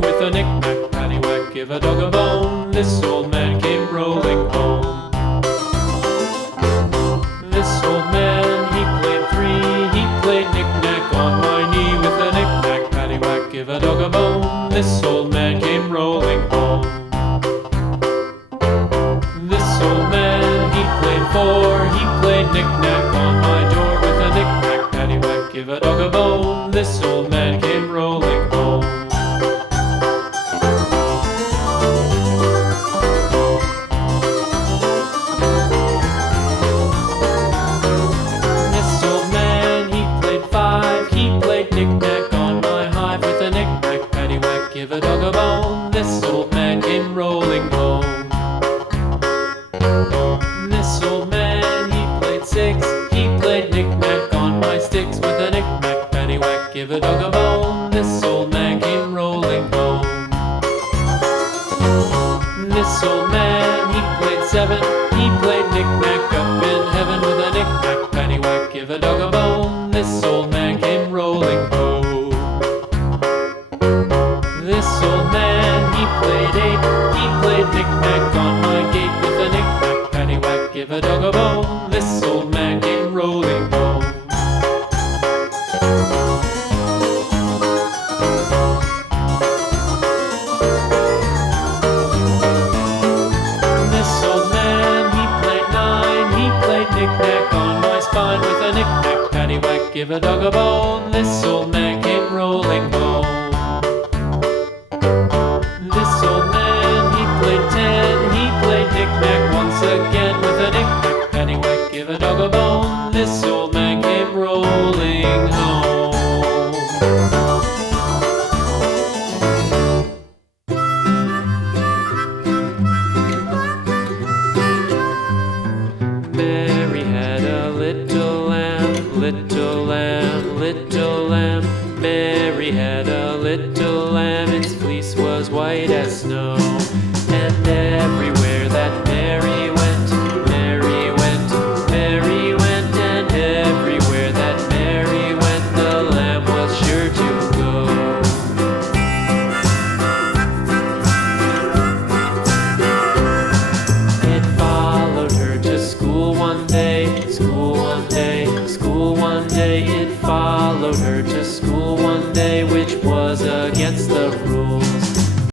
do with a knick-knack, paddywhack, give a dog a bone? This old man came rolling home. This old man, he played three. He played knick-knack on my knee with a knick-knack, paddywhack, give a dog a bone? This old man came rolling home. This old man, he played four. He played knick-knack on my door with a knick-knack, paddywhack, give a dog a bone? This old man came rolling home. This old man, he played five. He played knick-knack on my hive with a knick-knack, paddywhack, give a dog a bone? This old man came rolling home. This old man, he played six. He played knick-knack on my sticks with a knick-knack, paddywhack, give a dog a bone? This old man came rolling home. This old man, he played seven. He played knick-knack up in heaven with a knick-knack, paddywhack, give a dog a bone? This old man came rolling home. This old man, he played eight. He played knick-knack on my gate with a knick-knack, paddywhack, give a dog a bone? This old man came rolling home. This old man, he played nine. He played knick-knack on my spine with a knick-knack, paddywhack, give a dog a bone? This old man came rolling home. This old man, he played ten. He played knick-knack once again with a knick-knack, paddywhack, give a dog a bone? This old man came rolling home. Mary had a little lamb, little lamb, little lamb. Mary had a little lamb, its fleece was white as snow.